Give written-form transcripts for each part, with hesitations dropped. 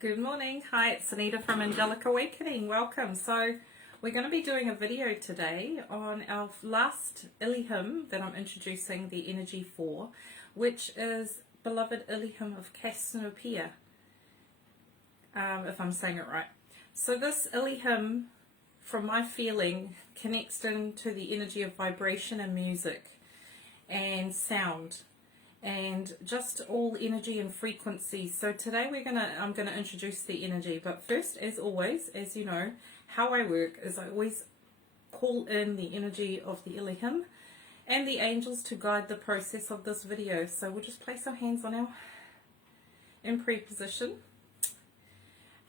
Good morning. Hi, it's Anita from Angelic Awakening. Welcome. So we're going to be doing a video today on our last Ilihim that I'm introducing the energy for, which is beloved Ilihim of Cassiopeia, if I'm saying it right. So this Ilihim, from my feeling, connects into the energy of vibration and music and sound, and just all energy and frequencies. So today I'm gonna introduce the energy, but first, as always, as you know, how I work is I always call in the energy of the Ilihim and the angels to guide the process of this video. So we'll just place our hands on our in prayer position,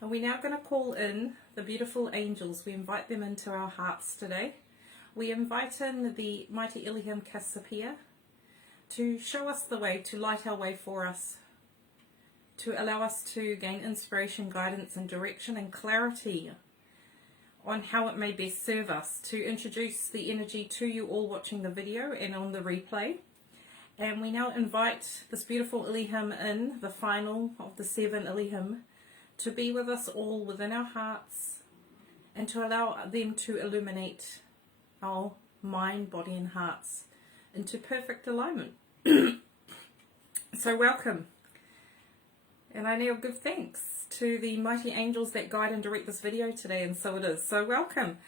and we're now going to call in the beautiful angels. We invite them into our hearts today. We invite in the mighty Ilihim Cassiopeia to show us the way, to light our way for us, to allow us to gain inspiration, guidance and direction and clarity on how it may best serve us, to introduce the energy to you all watching the video and on the replay. And we now invite this beautiful Ilihim in, the final of the 7 Ilihim, to be with us all within our hearts and to allow them to illuminate our mind, body and hearts into perfect alignment. So welcome, and I now give thanks to the mighty angels that guide and direct this video today, and so it is. So welcome.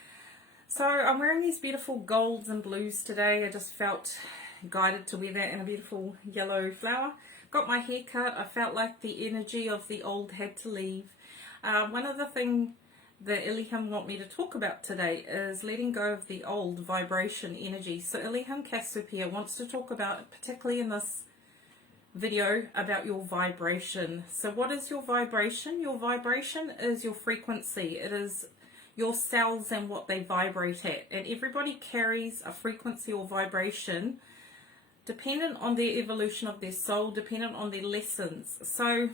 So I'm wearing these beautiful golds and blues today. I just felt guided to wear that, and a beautiful yellow flower. Got my hair cut. I felt like the energy of the old had to leave. One of the things the Ilihim want me to talk about today is letting go of the old vibration energy. So Ilihim Cassiopeia wants to talk about, particularly in this video, about your vibration. So what is your vibration? Your vibration is your frequency. It is your cells and what they vibrate at. And everybody carries a frequency or vibration dependent on their evolution of their soul, dependent on their lessons. So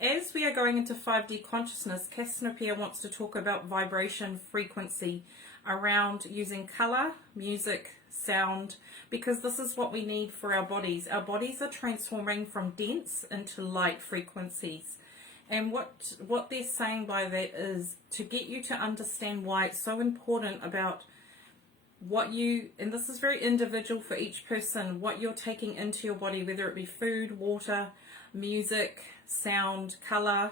as we are going into 5D consciousness, Cassiopeia wants to talk about vibration, frequency, around using color, music, sound, because this is what we need for our bodies. Our bodies are transforming from dense into light frequencies. And what they're saying by that is to get you to understand why it's so important about what you, and this is very individual for each person, what you're taking into your body, whether it be food, water, music, sound, color.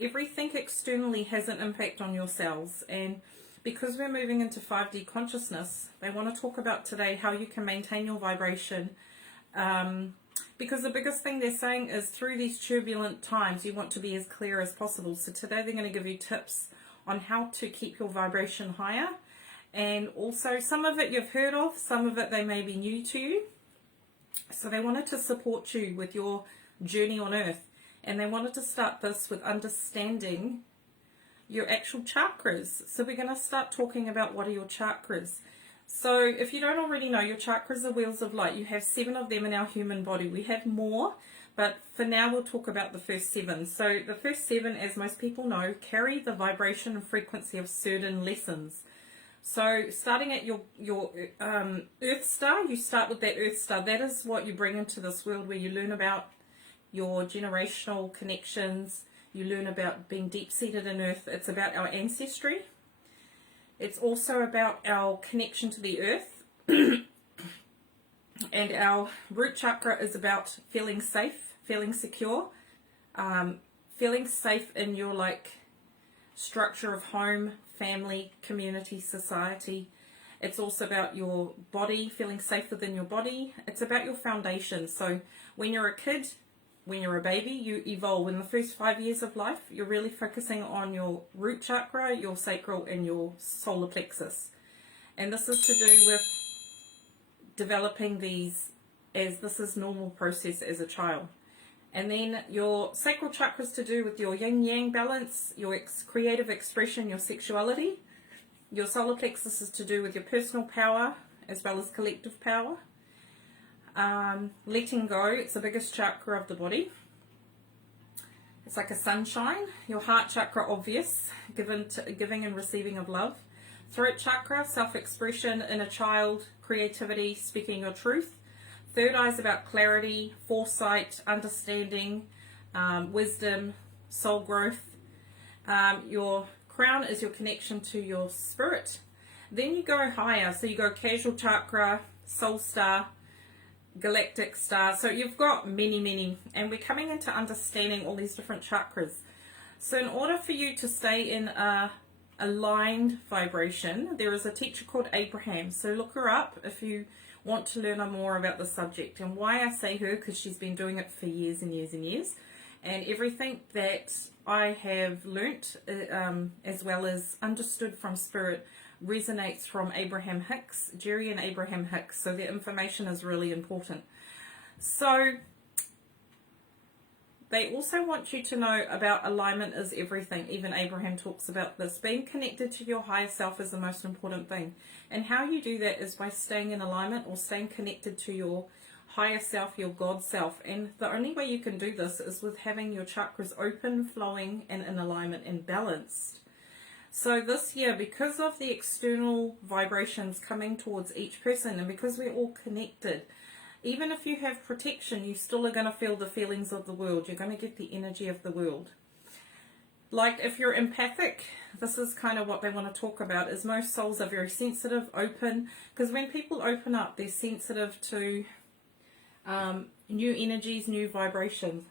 Everything externally has an impact on your cells, and because we're moving into 5D consciousness, they want to talk about today how you can maintain your vibration, because the biggest thing they're saying is through these turbulent times you want to be as clear as possible. So today they're going to give you tips on how to keep your vibration higher, and also some of it you've heard of, some of it they may be new to you. So they wanted to support you with your journey on earth, and they wanted to start this with understanding your actual chakras. So we're going to start talking about what are your chakras. So if you don't already know, your chakras are wheels of light. You have 7 of them in our human body. We have more, but for now we'll talk about the first 7. So the first 7, as most people know, carry the vibration and frequency of certain lessons. So starting at your Earth Star, you start with that Earth Star. That is what you bring into this world, where you learn about your generational connections. You learn about being deep-seated in Earth. It's about our ancestry. It's also about our connection to the Earth. And our root chakra is about feeling safe, feeling secure, feeling safe in your structure of home, family, community, society. It's also about your body, feeling safe within your body. It's about your foundation. So when you're a kid, when you're a baby, you evolve. In the first 5 years of life, you're really focusing on your root chakra, your sacral and your solar plexus. And this is to do with developing these, as this is normal process as a child. And then your sacral chakra is to do with your yin-yang balance, your creative expression, your sexuality. Your solar plexus is to do with your personal power as well as collective power. Letting go, it's the biggest chakra of the body. It's like a sunshine. Your heart chakra, obvious, giving and receiving of love. Throat chakra, self-expression, inner child, creativity, speaking your truth. Third eye is about clarity, foresight, understanding, wisdom, soul growth. Your crown is your connection to your spirit. Then you go higher, so you go casual chakra, soul star, galactic star. So you've got many, and we're coming into understanding all these different chakras. So in order for you to stay in a aligned vibration, there is a teacher called Abraham. So look her up if you want to learn more about the subject. And why I say her, because she's been doing it for years and years and years. And everything that I have learnt, as well as understood from spirit, resonates from Abraham Hicks, Jerry and Abraham Hicks. So their information is really important. So they also want you to know about alignment is everything. Even Abraham talks about this. Being connected to your higher self is the most important thing. And how you do that is by staying in alignment or staying connected to your higher self, your God self. And the only way you can do this is with having your chakras open, flowing, and in alignment and balanced. So this year, because of the external vibrations coming towards each person, and because we're all connected, even if you have protection, you still are going to feel the feelings of the world. You're going to get the energy of the world. Like if you're empathic, this is kind of what they want to talk about, is most souls are very sensitive, open, because when people open up, they're sensitive to new energies, new vibrations.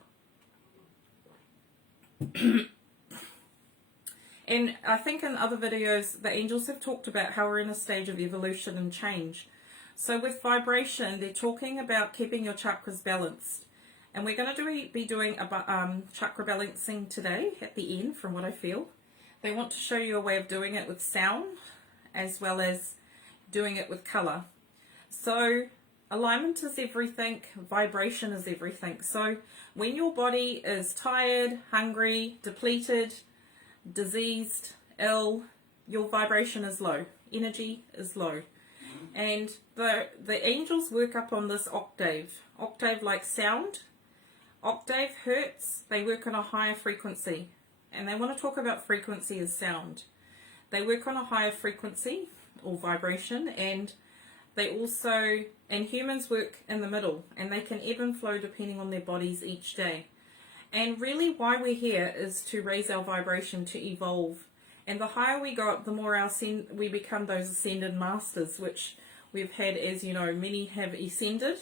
And I think in other videos, the angels have talked about how we're in a stage of evolution and change. So with vibration, they're talking about keeping your chakras balanced. And we're going to be doing a chakra balancing today at the end, from what I feel. They want to show you a way of doing it with sound, as well as doing it with colour. So alignment is everything, vibration is everything. So when your body is tired, hungry, depleted, diseased, ill, your vibration is low, energy is low. And the angels work up on this octave like sound, octave, hertz. They work on a higher frequency, and they want to talk about frequency as sound. They work on a higher frequency or vibration, and they also, and humans work in the middle, and they can ebb and flow depending on their bodies each day. And really why we're here is to raise our vibration, to evolve. And the higher we go up, the more we become those ascended masters, which we've had, as you know, many have ascended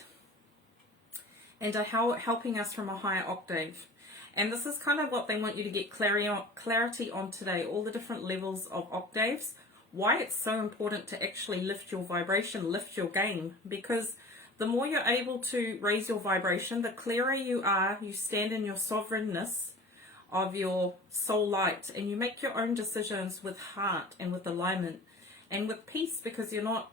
and are helping us from a higher octave. And this is kind of what they want you to get clarity on today, all the different levels of octaves, why it's so important to actually lift your vibration, lift your game, because the more you're able to raise your vibration, the clearer you are, you stand in your sovereignness of your soul light, and you make your own decisions with heart and with alignment and with peace, because you're not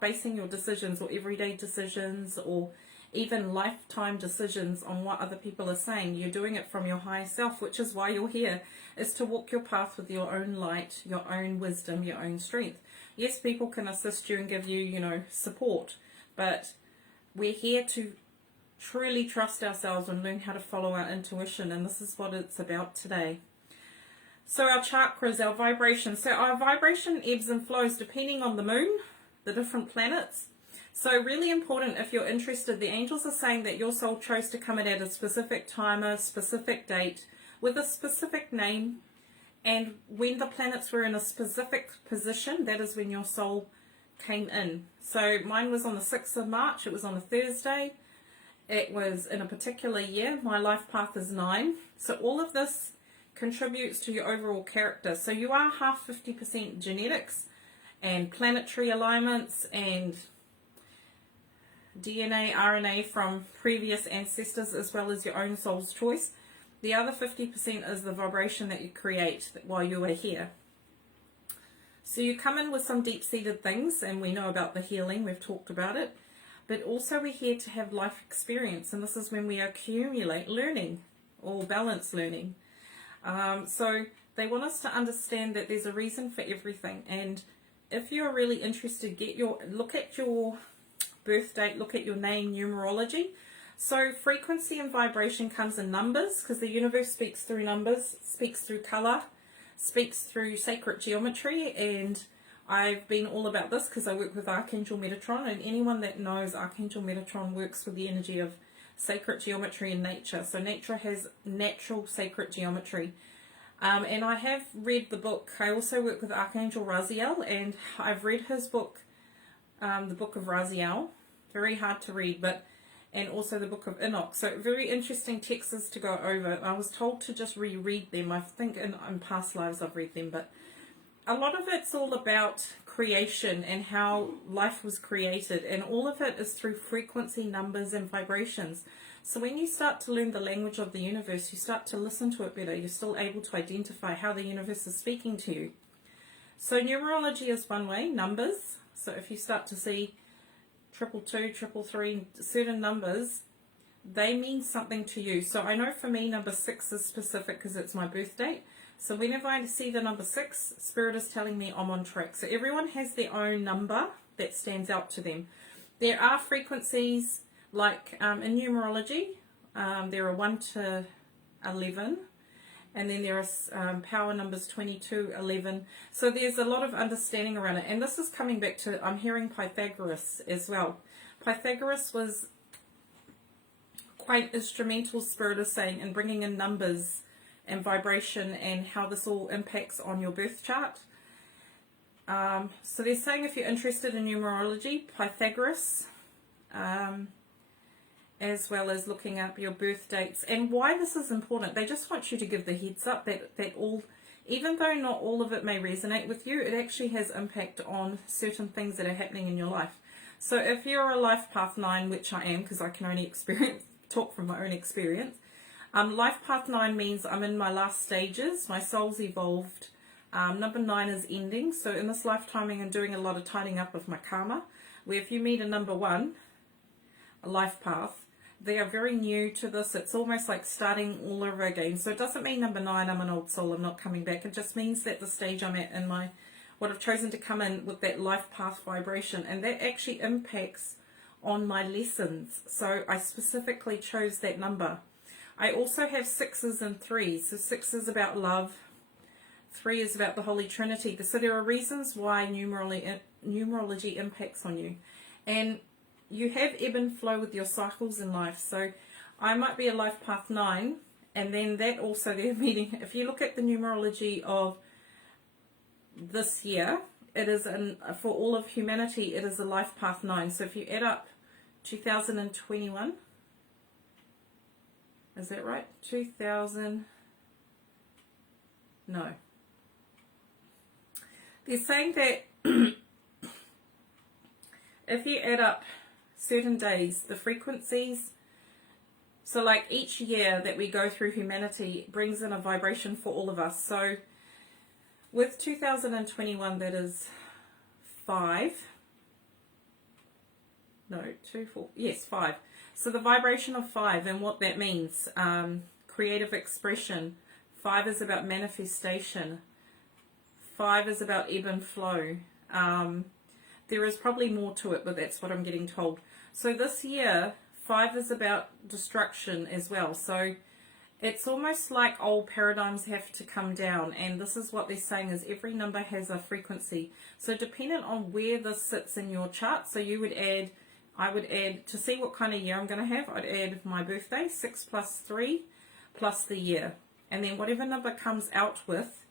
basing your decisions or everyday decisions or even lifetime decisions on what other people are saying. You're doing it from your higher self, which is why you're here, is to walk your path with your own light, your own wisdom, your own strength. Yes, people can assist you and give you, support, but we're here to truly trust ourselves and learn how to follow our intuition, and this is what it's about today. So our chakras, our vibration. So our vibration ebbs and flows depending on the moon, the different planets. So really important, if you're interested, the angels are saying that your soul chose to come in at a specific time, a specific date, with a specific name, and when the planets were in a specific position, that is when your soul came in. So mine was on the 6th of March, it was on a Thursday, it was in a particular year. My life path is 9. So all of this contributes to your overall character. So you are half 50% genetics and planetary alignments and DNA, RNA from previous ancestors, as well as your own soul's choice. The other 50% is the vibration that you create while you are here. So you come in with some deep-seated things, and we know about the healing, we've talked about it, but also we're here to have life experience, and this is when we accumulate learning, or balance learning. So they want us to understand that there's a reason for everything, and if you're really interested, look at your birth date, look at your name, numerology. So frequency and vibration comes in numbers, because the universe speaks through numbers, speaks through colour, speaks through sacred geometry, and I've been all about this because I work with Archangel Metatron, and anyone that knows Archangel Metatron works with the energy of sacred geometry in nature. So nature has natural sacred geometry. And I have read the book. I also work with Archangel Raziel, and I've read his book, the Book of Raziel. Very hard to read, and also the Book of Enoch. So very interesting texts to go over. I was told to just reread them. I think in past lives I've read them, but a lot of it's all about creation and how life was created, and all of it is through frequency, numbers, and vibrations. So when you start to learn the language of the universe, you start to listen to it better. You're still able to identify how the universe is speaking to you. So numerology is one way, numbers. So if you start to see 222, 333, certain numbers, they mean something to you. So I know for me, number 6 is specific because it's my birth date. So whenever I see the number 6, Spirit is telling me I'm on track. So everyone has their own number that stands out to them. There are frequencies, like in numerology, there are 1 to 11, and then there are power numbers 22, 11. So there's a lot of understanding around it. And this is coming back to, I'm hearing Pythagoras as well. Pythagoras was quite instrumental, Spirit is saying, in bringing in numbers and vibration and how this all impacts on your birth chart. So they're saying if you're interested in numerology, Pythagoras, as well as looking up your birth dates. And why this is important, they just want you to give the heads up that all, even though not all of it may resonate with you, it actually has impact on certain things that are happening in your life. So if you're a life path 9, which I am, because I can only talk from my own experience, life path 9 means I'm in my last stages, my soul's evolved. Number 9 is ending, so in this lifetime I'm doing a lot of tidying up of my karma, where if you meet a number 1, a life path, they are very new to this. It's almost like starting all over again. So it doesn't mean number 9, I'm an old soul, I'm not coming back. It just means that the stage I'm at in my, what I've chosen to come in with that life path vibration, and that actually impacts on my lessons. So I specifically chose that number. I also have 6s and 3s. So 6 is about love, 3 is about the Holy Trinity. So there are reasons why numerology impacts on you. And you have ebb and flow with your cycles in life. So I might be a life path 9, and then that also they're meeting. If you look at the numerology of this year, it is for all of humanity, it is a life path 9. So if you add up 2021, is that right? 2000, no. They're saying that if you add up certain days, the frequencies, so like each year that we go through, humanity brings in a vibration for all of us. So with 2021, that is 5. No, 2, 4. Yes, 5. So the vibration of 5 and what that means, creative expression. 5 is about manifestation. 5 is about ebb and flow. There is probably more to it, but that's what I'm getting told. So this year, 5 is about destruction as well. So it's almost like old paradigms have to come down, and this is what they're saying is every number has a frequency. So dependent on where this sits in your chart, so you would add, I would add, to see what kind of year I'm going to have, I'd add my birthday, 6 plus 3 plus the year. And then whatever number comes out with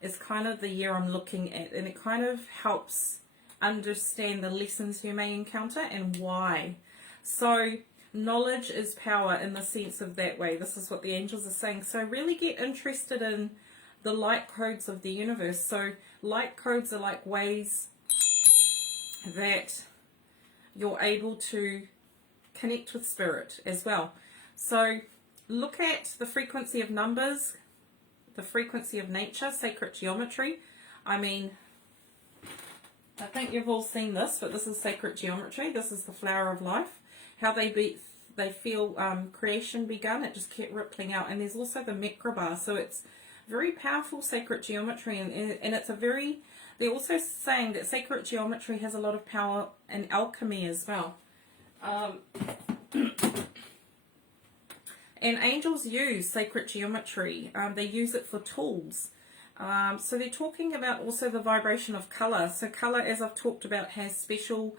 is kind of the year I'm looking at, and it kind of helps understand the lessons you may encounter and why. So knowledge is power in the sense of that way. This is what the angels are saying. So really get interested in the light codes of the universe. So light codes are like ways that you're able to connect with spirit as well. So look at the frequency of numbers, the frequency of nature, sacred geometry. I mean, I think you've all seen this, but this is sacred geometry. This is the flower of life. How they feel creation begun. It just kept rippling out. And there's also the Mekrabar. So it's very powerful sacred geometry, and it's a very. They're also saying that sacred geometry has a lot of power in alchemy as well. And angels use sacred geometry. They use it for tools. So they're talking about also the vibration of colour. So colour, as I've talked about, has special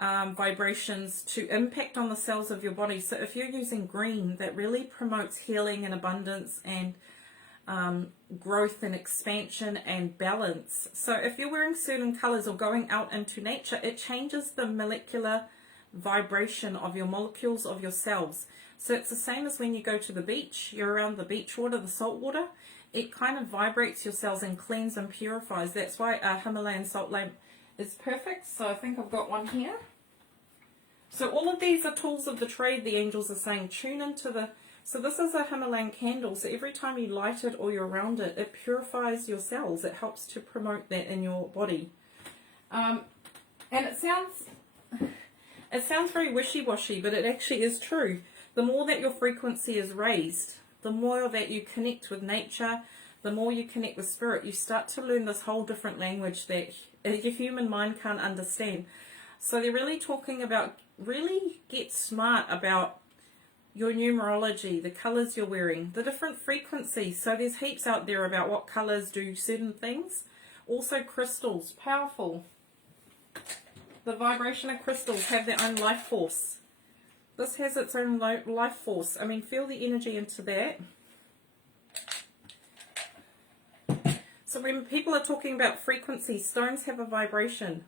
vibrations to impact on the cells of your body. So if you're using green, that really promotes healing and abundance and growth and expansion and balance. So if you're wearing certain colors or going out into nature, it changes the molecular vibration of your molecules of your cells. So it's the same as when you go to the beach, you're around the beach water, the salt water, it kind of vibrates your cells and cleans and purifies. That's why a Himalayan salt lamp is perfect. So I think I've got one here. So all of these are tools of the trade, the angels are saying. Tune into the... So this is a Himalayan candle. So every time you light it or you're around it, it purifies your cells. It helps to promote that in your body. And it sounds very wishy-washy, but it actually is true. The more that your frequency is raised, the more that you connect with nature, the more you connect with spirit, you start to learn this whole different language that your human mind can't understand. So they're really talking about, really get smart about your numerology, the colours you're wearing, the different frequencies. So there's heaps out there about what colours do certain things. Also crystals, powerful. The vibration of crystals have their own life force. This has its own life force. I mean, feel the energy into that. So when people are talking about frequency, stones have a vibration.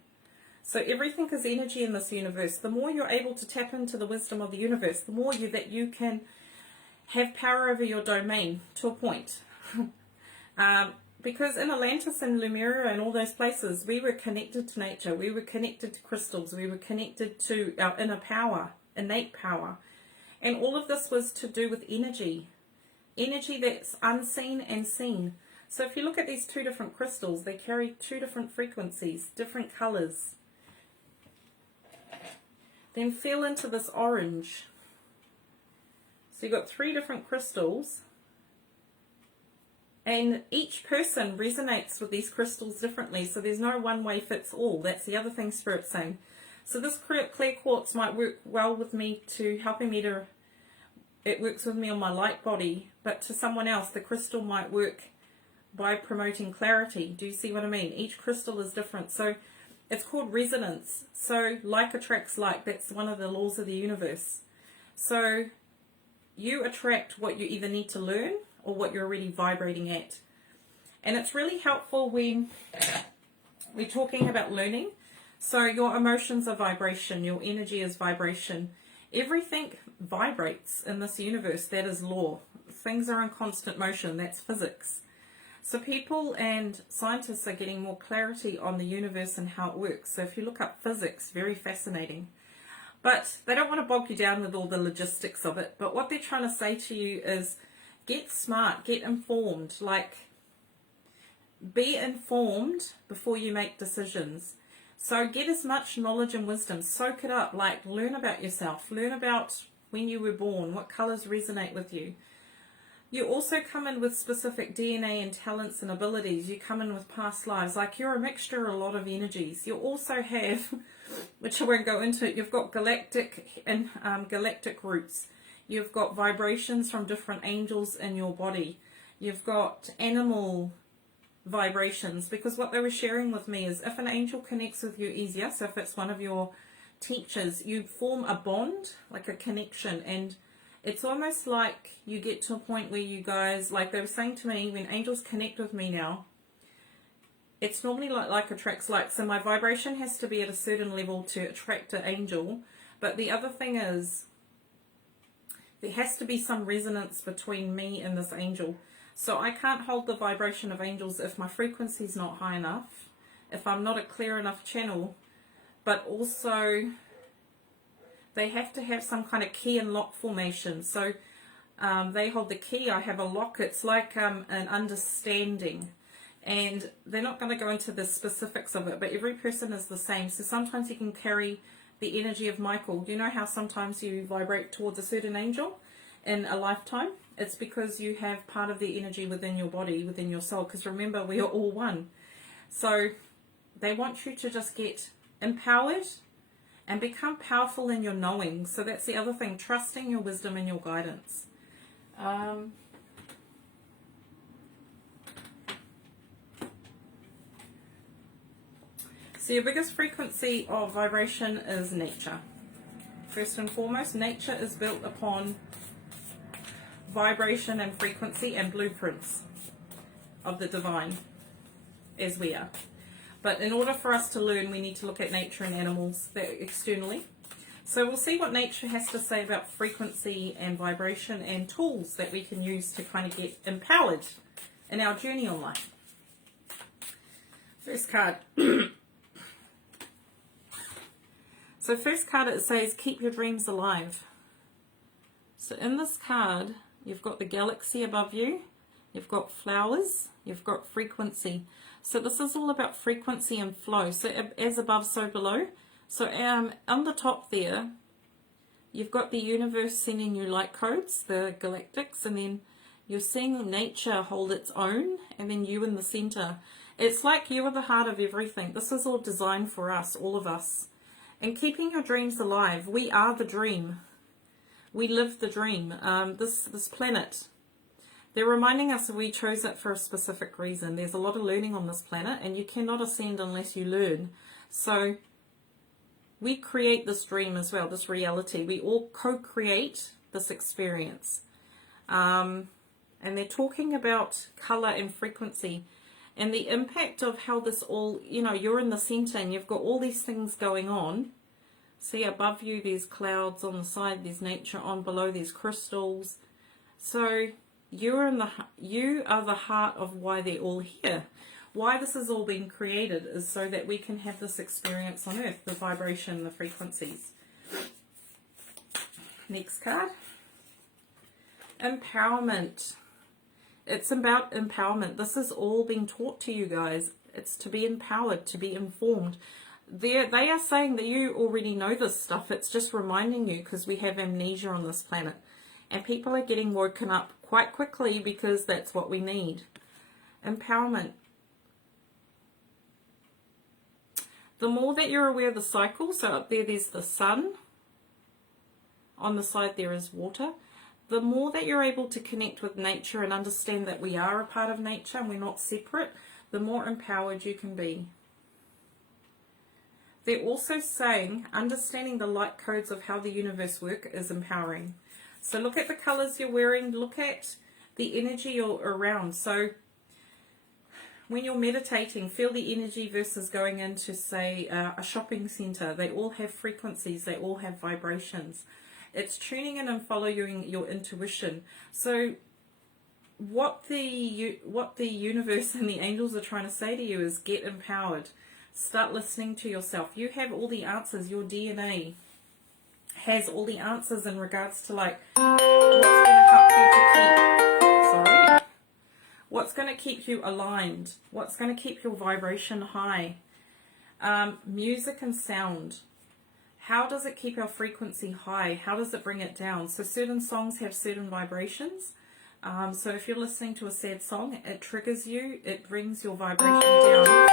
So everything is energy in this universe. The more you're able to tap into the wisdom of the universe, the more that you can have power over your domain to a point. Because in Atlantis and Lemuria and all those places, we were connected to nature. We were connected to crystals. We were connected to our inner power, innate power. And all of this was to do with energy. Energy that's unseen and seen. So if you look at these two different crystals, they carry two different frequencies, different colours. Then feel into this orange. So you've got three different crystals. And each person resonates with these crystals differently. So there's no one way fits all. That's the other thing Spirit's saying. So this clear quartz might work well with me to helping me to... It works with me on my light body. But to someone else, the crystal might work by promoting clarity. Do you see what I mean? Each crystal is different. So it's called resonance. So like attracts like. That's one of the laws of the universe. So you attract what you either need to learn or what you're already vibrating at. And it's really helpful when we're talking about learning. So your emotions are vibration. Your energy is vibration. Everything vibrates in this universe. That is law. Things are in constant motion. That's physics. So people and scientists are getting more clarity on the universe and how it works. So if you look up physics, very fascinating. But they don't want to bog you down with all the logistics of it. But what they're trying to say to you is get smart, get informed. Like, be informed before you make decisions. So get as much knowledge and wisdom. Soak it up. Like, learn about yourself. Learn about when you were born. What colours resonate with you. You also come in with specific DNA and talents and abilities. You come in with past lives. Like, you're a mixture of a lot of energies. You also have, which I won't go into, you've got galactic and galactic roots. You've got vibrations from different angels in your body. You've got animal vibrations. Because what they were sharing with me is if an angel connects with you easier, so if it's one of your teachers, you form a bond, like a connection, and it's almost like you get to a point where you guys, like they were saying to me, when angels connect with me now, it's normally like attracts like. So my vibration has to be at a certain level to attract an angel. But the other thing is, there has to be some resonance between me and this angel. So I can't hold the vibration of angels if my frequency is not high enough, if I'm not a clear enough channel, but also they have to have some kind of key and lock formation. So they hold the key, I have a lock. It's like an understanding. And they're not going to go into the specifics of it, but every person is the same. So sometimes you can carry the energy of Michael. Do you know how sometimes you vibrate towards a certain angel in a lifetime? It's because you have part of the energy within your body, within your soul. Because remember, we are all one. So they want you to just get empowered and become powerful in your knowing. So that's the other thing, trusting your wisdom and your guidance. So your biggest frequency of vibration is nature. First and foremost, nature is built upon vibration and frequency and blueprints of the divine, as we are. But in order for us to learn, we need to look at nature and animals externally. So we'll see what nature has to say about frequency and vibration and tools that we can use to kind of get empowered in our journey on life. First card. So first card, it says, keep your dreams alive. So in this card, you've got the galaxy above you, you've got flowers, you've got frequency. So this is all about frequency and flow. So as above, so below. So on the top there, you've got the universe sending you light codes, the galactics, and then you're seeing nature hold its own, and then you in the center. It's like you are the heart of everything. This is all designed for us, all of us. And keeping your dreams alive. We are the dream. We live the dream. This planet, they're reminding us that we chose it for a specific reason. There's a lot of learning on this planet, and you cannot ascend unless you learn. So we create this dream as well, this reality. We all co-create this experience. And they're talking about color and frequency and the impact of how this all, you know, you're in the center and you've got all these things going on. See, above you there's clouds, on the side there's nature, on below there's crystals. So you are the heart of why they're all here. Why this has all been created is so that we can have this experience on earth, the vibration, the frequencies. Next card. Empowerment. It's about empowerment. This is all being taught to you guys. It's to be empowered, to be informed. They are saying that you already know this stuff. It's just reminding you because we have amnesia on this planet. And people are getting woken up quite quickly because that's what we need. Empowerment. The more that you're aware of the cycle, so up there's the sun. On the side there is water. The more that you're able to connect with nature and understand that we are a part of nature and we're not separate, the more empowered you can be. They're also saying understanding the light codes of how the universe works is empowering. So look at the colors you're wearing, look at the energy you're around. So when you're meditating, feel the energy versus going into, say, a shopping center. They all have frequencies, they all have vibrations. It's tuning in and following your intuition. So what the universe and the angels are trying to say to you is get empowered. Start listening to yourself. You have all the answers. Your DNA has all the answers in regards to like what's going to help you to keep, what's going to keep you aligned, what's going to keep your vibration high. Music and sound. How does it keep our frequency high? How does it bring it down? So certain songs have certain vibrations. So if you're listening to a sad song, it triggers you, it brings your vibration down.